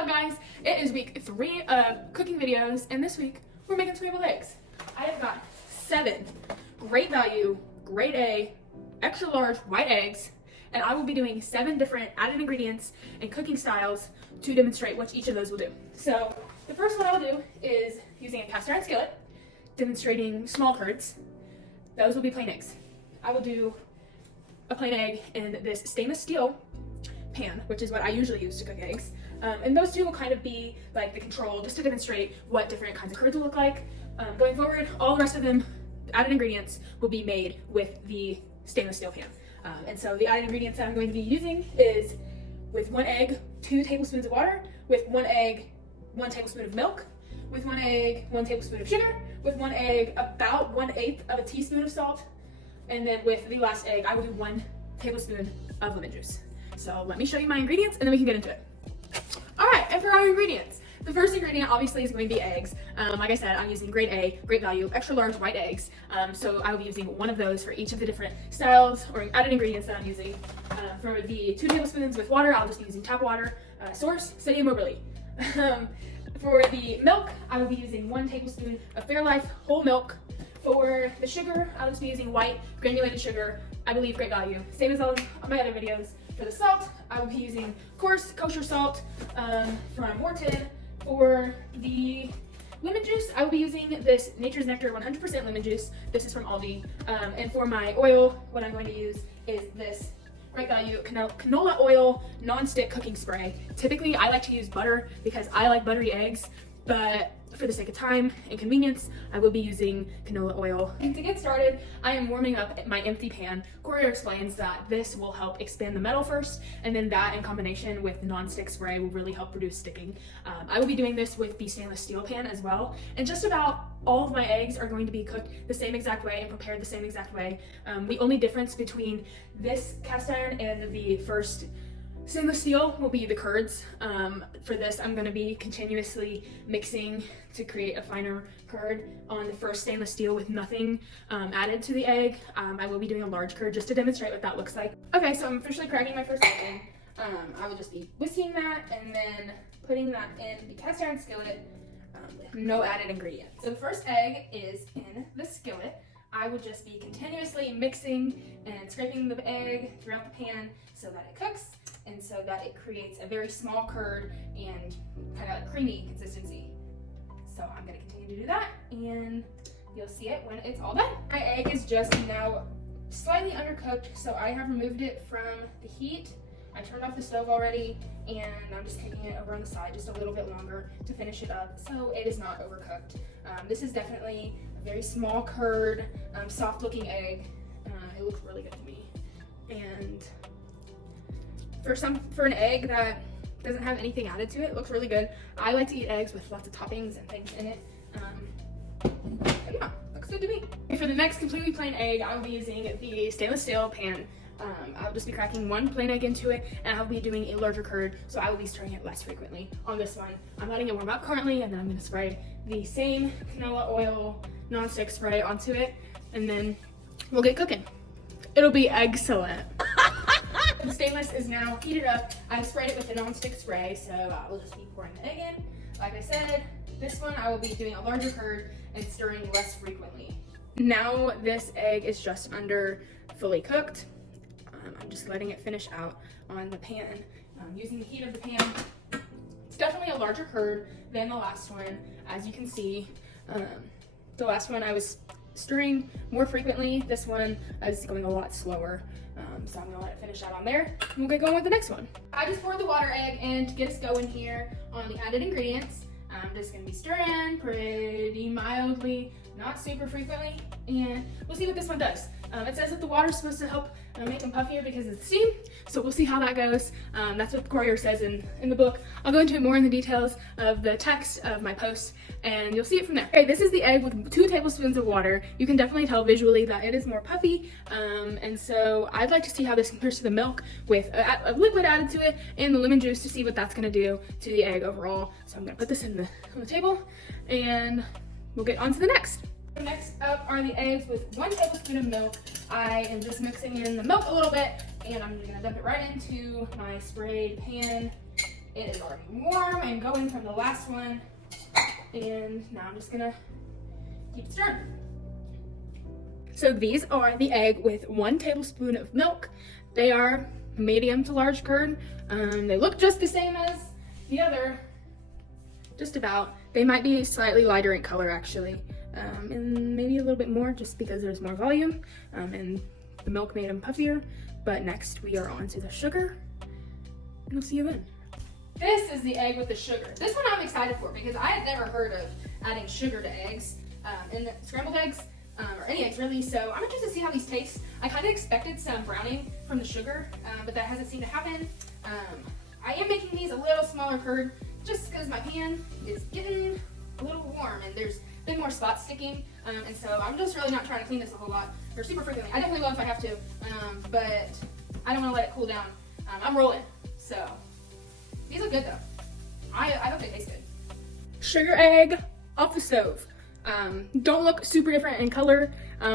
up, guys? It is week 3 of cooking videos, and this week we're making scrambled eggs. I have got 7 great value, grade A, extra large white eggs, and I will be doing 7 different added ingredients and cooking styles to demonstrate what each of those will do. So the first one I will do is using a cast iron skillet, demonstrating small curds. Those will be plain eggs. I will do a plain egg in this stainless steel pan, which is what I usually use to cook eggs. And those two will kind of be like the control, just to demonstrate what different kinds of curds will look like. Going forward, all the rest of them, added ingredients, will be made with the stainless steel pan. And so the added ingredients that I'm going to be using is with 1 egg, 2 tablespoons of water, with 1 egg, 1 tablespoon of milk, with 1 egg, 1 tablespoon of sugar, with 1 egg, about 1/8 of a teaspoon of salt, and then with the last egg, I will do 1 tablespoon of lemon juice. So let me show you my ingredients and then we can get into it. All right, and for our ingredients, the first ingredient obviously is going to be eggs. Like I said, I'm using grade A, great value, extra large white eggs. So I will be using 1 of those for each of the different styles or added ingredients that I'm using. For the 2 tablespoons with water, I'll just be using tap water, source, City of Moberly. For the milk, I will be using 1 tablespoon of Fairlife whole milk. For the sugar, I'll just be using white granulated sugar, I believe great value, same as all of my other videos. For the salt, I will be using coarse kosher salt from Morton. For the lemon juice, I will be using this Nature's Nectar 100% lemon juice. This is from Aldi. And for my oil, what I'm going to use is this great value canola oil non-stick cooking spray. Typically, I like to use butter because I like buttery eggs, but for the sake of time and convenience, I will be using canola oil. And to get started, I am warming up my empty pan. Courier explains that this will help expand the metal first, and then that in combination with non-stick spray will really help reduce sticking. I will be doing this with the stainless steel pan as well, and just about all of my eggs are going to be cooked the same exact way and prepared the same exact way. The only difference between this cast iron and the first stainless steel will be the curds. For this, I'm going to be continuously mixing to create a finer curd on the first stainless steel with nothing added to the egg. I will be doing a large curd just to demonstrate what that looks like. Okay, so I'm officially cracking my first egg. I will just be whisking that and then putting that in the cast iron skillet with no added ingredients. So the first egg is in the skillet. I will just be continuously mixing and scraping the egg throughout the pan so that it cooks and so that it creates a very small curd and kind of creamy consistency. So I'm going to continue to do that and you'll see it when it's all done. My egg is just now slightly undercooked, so I have removed it from the heat. I turned off the stove already and I'm just cooking it over on the side just a little bit longer to finish it up so it is not overcooked. This is definitely a very small curd, soft looking egg. It looks really good to me. And for an egg that doesn't have anything added to it, looks really good. I like to eat eggs with lots of toppings and things in it. But yeah, looks good to me. For the next completely plain egg, I will be using the stainless steel pan. I'll just be cracking 1 plain egg into it, and I'll be doing a larger curd, so I will be stirring it less frequently on this one. I'm letting it warm up currently, and then I'm going to spray the same canola oil non-stick spray onto it, and then we'll get cooking. It'll be excellent. The stainless is now heated up. I've sprayed it with the non-stick spray, so I will just be pouring the egg in. Like I said, this one I will be doing a larger curd and stirring less frequently. Now this egg is just under fully cooked. I'm just letting it finish out on the pan. Using the heat of the pan. It's definitely a larger curd than the last one. As you can see, the last one I was stirring more frequently. This one I was going a lot slower. So I'm gonna let it finish out on there. And we'll get going with the next one. I just poured the water egg in to get us going here on the added ingredients. I'm just gonna be stirring pretty mildly, not super frequently, and we'll see what this one does. It says that the water is supposed to help make them puffier because of the steam, so we'll see how that goes. That's what the Courier says in the book. I'll go into it more in the details of the text of my post, and you'll see it from there. Okay, this is the egg with 2 tablespoons of water. You can definitely tell visually that it is more puffy, and so I'd like to see how this compares to the milk with a liquid added to it and the lemon juice to see what that's gonna do to the egg overall. So I'm gonna put this on the table, and we'll get on to the next. Next up are the eggs with 1 tablespoon of milk. I am just mixing in the milk a little bit, and I'm gonna dump it right into my sprayed pan It is already warm and going from the last one. And now I'm just gonna keep it stirring. So these are the egg with 1 tablespoon of milk. They are medium to large curd. They look just the same as the other, just about. They might be slightly lighter in color actually, and maybe a little bit more just because there's more volume, and the milk made them puffier. But next we are on to the sugar, and I'll see you then. This is the egg with the sugar. This one I'm excited for because I had never heard of adding sugar to eggs, in the scrambled eggs, or any eggs really, so I'm interested to see how these taste. I kind of expected some browning from the sugar, but that hasn't seemed to happen. I am making these a little smaller curd just because my pan is getting a little warm and there's been more spots sticking, and so I'm just really not trying to clean this a whole lot or super frequently. I definitely will if I have to, but I don't want to let it cool down. I'm rolling, so these look good though. I hope they taste good. Sugar egg off the stove. Don't look super different in color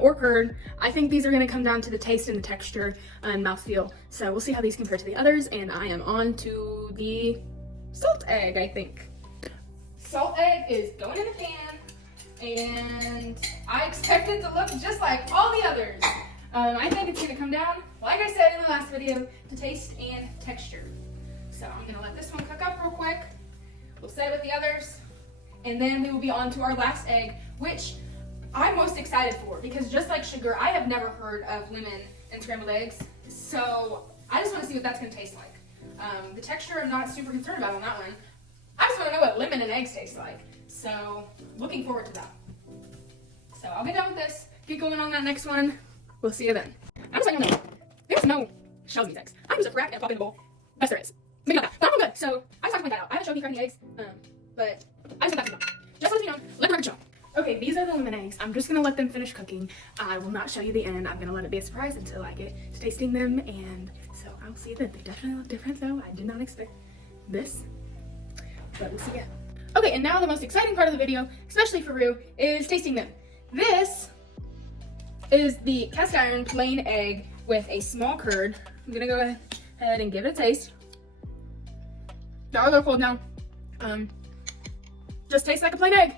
or curd. I think these are going to come down to the taste and the texture and mouthfeel. So we'll see how these compare to the others. And I am on to the salt egg, I think. Salt egg is going in the pan, and I expect it to look just like all the others. I think it's going to come down, like I said in the last video, to taste and texture. So I'm going to let this one cook up real quick. We'll set it with the others. And then we will be on to our last egg, which I'm most excited for because just like sugar, I have never heard of lemon in scrambled eggs. So I just want to see what that's going to taste like. The texture I'm not super concerned about on that one. I just want to know what lemon and eggs taste like. So looking forward to that. So I'll get done with this, get going on that next one. We'll see you then. I'm just letting you know, there's no shells in these eggs. I'm just a crack and pop in the bowl. Best there is. Maybe not that, but I'm good. So I just have to point that out. I haven't showed you cracking the eggs, but I just want that to be done. Just let me know. Let the record show. Okay, these are the lemon eggs. I'm just gonna let them finish cooking. I will not show you the end. I'm gonna let it be a surprise until I get to tasting them, and so I'll see that they definitely look different though. I did not expect this, but we'll see ya. Okay, and now the most exciting part of the video, especially for Rue, is tasting them. This is the cast iron plain egg with a small curd. I'm gonna go ahead and give it a taste. They're a little cold now. Just tastes like a plain egg.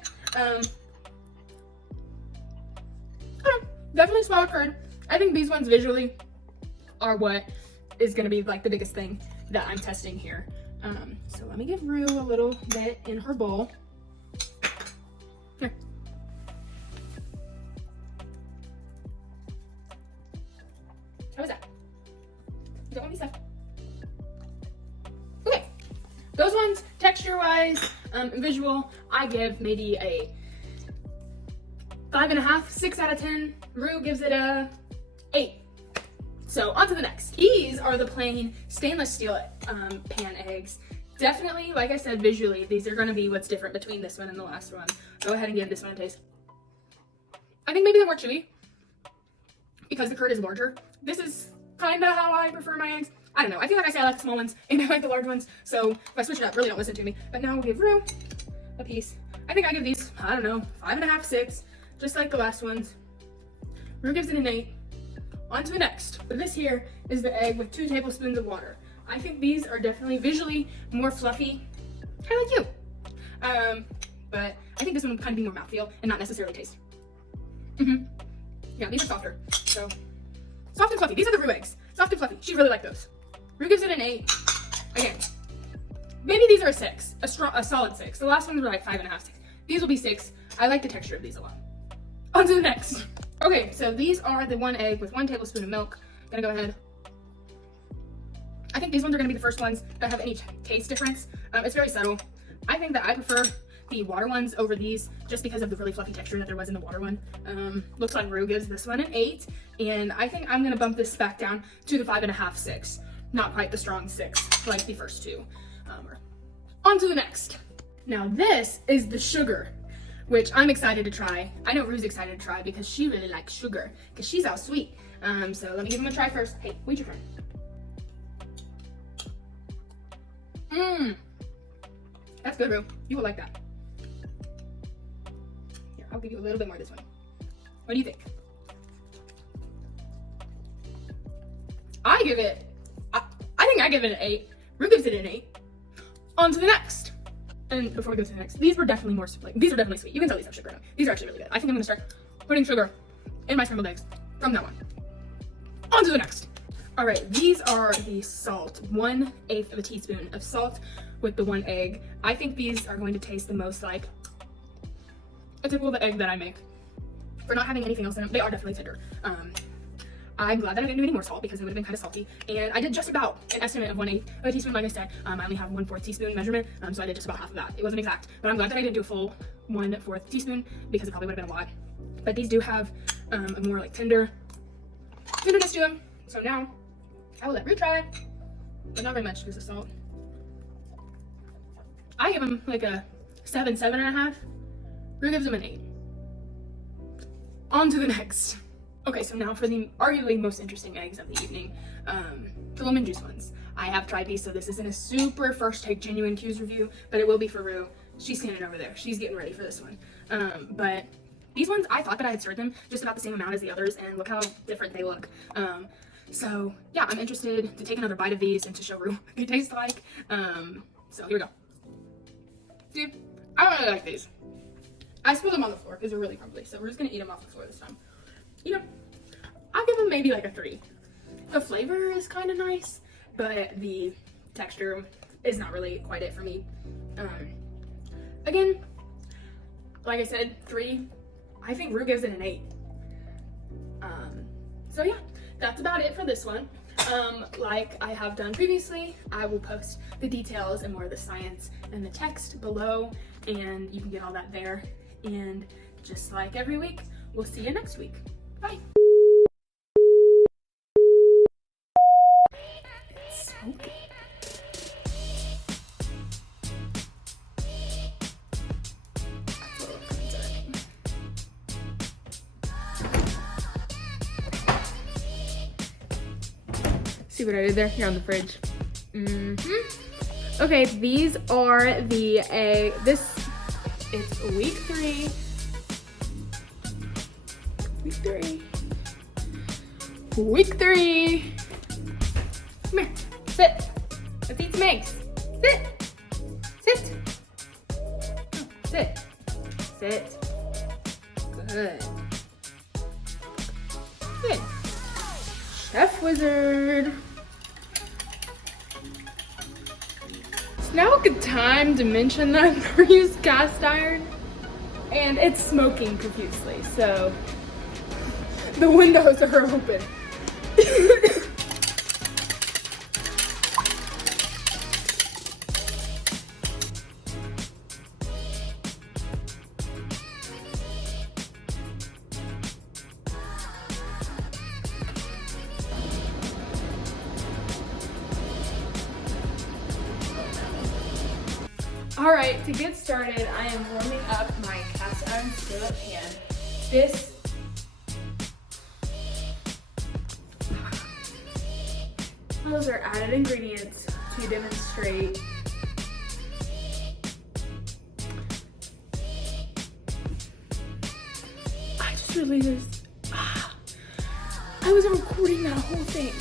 Definitely smaller curd. I think these ones visually are what is gonna be like the biggest thing that I'm testing here. So let me give Rue a little bit in her bowl. Here. How was that? Is that what you said? Okay. Those ones, texture-wise, visual, I give maybe a 5.5, 6 out of 10. Rue gives it a 8. So on to the next. These are the plain stainless steel pan eggs. Definitely, like I said, visually, these are gonna be what's different between this one and the last one. Go ahead and give this one a taste. I think maybe they're more chewy because the curd is larger. This is kind of how I prefer my eggs. I don't know. I feel like I say I like the small ones and I like the large ones. So if I switch it up, really don't listen to me. But now we'll give Rue a piece. I think I give these, I don't know, 5.5, 6, just like the last ones. Rue gives it an 8. On to the next. This here is the egg with 2 tablespoons of water. I think these are definitely visually more fluffy, kind of like you. But I think this one would kind of be more mouthfeel and not necessarily taste. Yeah, these are softer. So, soft and fluffy. These are the Rue eggs. Soft and fluffy. She really liked those. Rue gives it an 8. Again, maybe these are a 6, a solid 6. The last ones were like 5.5, 6. These will be 6. I like the texture of these a lot. On to the next. Okay, so these are the 1 egg with 1 tablespoon of milk. Gonna go ahead. I think these ones are gonna be the first ones that have any taste difference. It's very subtle. I think that I prefer the water ones over these just because of the really fluffy texture that there was in the water one. Looks like Rue gives this one an 8, and I think I'm gonna bump this back down to the 5.5, 6. Not quite the strong 6 like the first 2. On to the next. Now this is the sugar, which I'm excited to try. I know Rue's excited to try because she really likes sugar because she's all sweet. So let me give them a try first. Hey, wait your turn. That's good, Rue. You will like that. Here, I'll give you a little bit more this one. What do you think? I think I give it an 8. Rue gives it an 8. On to the next. And before we go to the next, these were definitely more, like, these are definitely sweet. You can tell these have sugar in them. These are actually really good. I think I'm gonna start putting sugar in my scrambled eggs from now on. On to the next. All right, these are the salt, 1/8 of a teaspoon of salt with the 1 egg. I think these are going to taste the most like a typical egg that I make. For not having anything else in them, they are definitely tender. I'm glad that I didn't do any more salt because it would have been kind of salty. And I did just about an estimate of 1/8 of a teaspoon. Like I said, I only have 1/4 teaspoon measurement, so I did just about half of that. It wasn't exact, but I'm glad that I didn't do a full 1/4 teaspoon because it probably would have been a lot. But these do have a more like tenderness to them. So now I will let Rue try it, but not very much because of salt. I give them like a 7, 7.5. Rue gives them an 8. On to the next. Okay, so now for the arguably most interesting eggs of the evening, the lemon juice ones. I have tried these, so this isn't a super first take genuine Q's review, but it will be for Rue. She's standing over there. She's getting ready for this one. But these ones, I thought that I had stirred them just about the same amount as the others, and look how different they look. So yeah, I'm interested to take another bite of these and to show Rue what they taste like. So here we go. Dude, I really like these. I spilled them on the floor because they're really crumbly, so we're just gonna eat them off the floor this time. You know, I'll give them maybe like a 3. The flavor is kind of nice, but the texture is not really quite it for me. Again, like I said, 3. I think Rue gives it an 8. So yeah, that's about it for this one. Like I have done previously, I will post the details and more of the science and the text below, and you can get all that there. And just like every week, we'll see you next week. Bye. It's smoky. See what I did there? Here on the fridge. Okay, these are the egg. It's week 3. Week 3. Come here. Sit. Let's eat some eggs. Sit. Sit. Sit. Sit. Good. Good. Chef Wizard. It's now a good time to mention that I use cast iron and it's smoking profusely, so the windows are open. Alright, to get started, I am warming up my cast iron skillet pan. Those are added ingredients to demonstrate I just realized I wasn't recording that whole thing.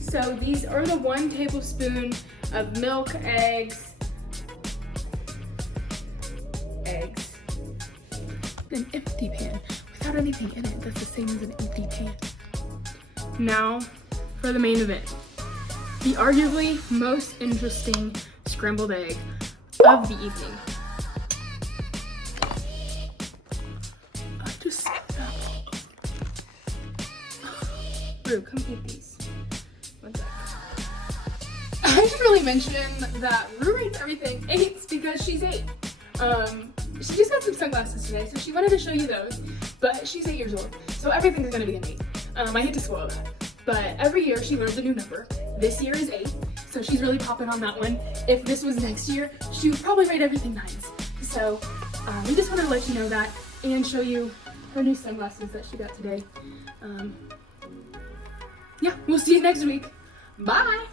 So these are the 1 tablespoon of milk, eggs, an empty pan without anything in it. That's the same as an empty pan. Now for the main event, the arguably most interesting scrambled egg of the evening. I just Rue, come eat these. I should really mention that Rue rates everything 8s because she's 8. She just got some sunglasses today, so she wanted to show you those, but she's 8 years old, so everything's gonna be an 8. I hate to spoil that, but every year she learns a new number. This year is 8, so she's really popping on that one. If this was next year, she would probably rate everything 9s. So we just wanted to let you know that and show you her new sunglasses that she got today. Yeah, we'll see you next week. Bye!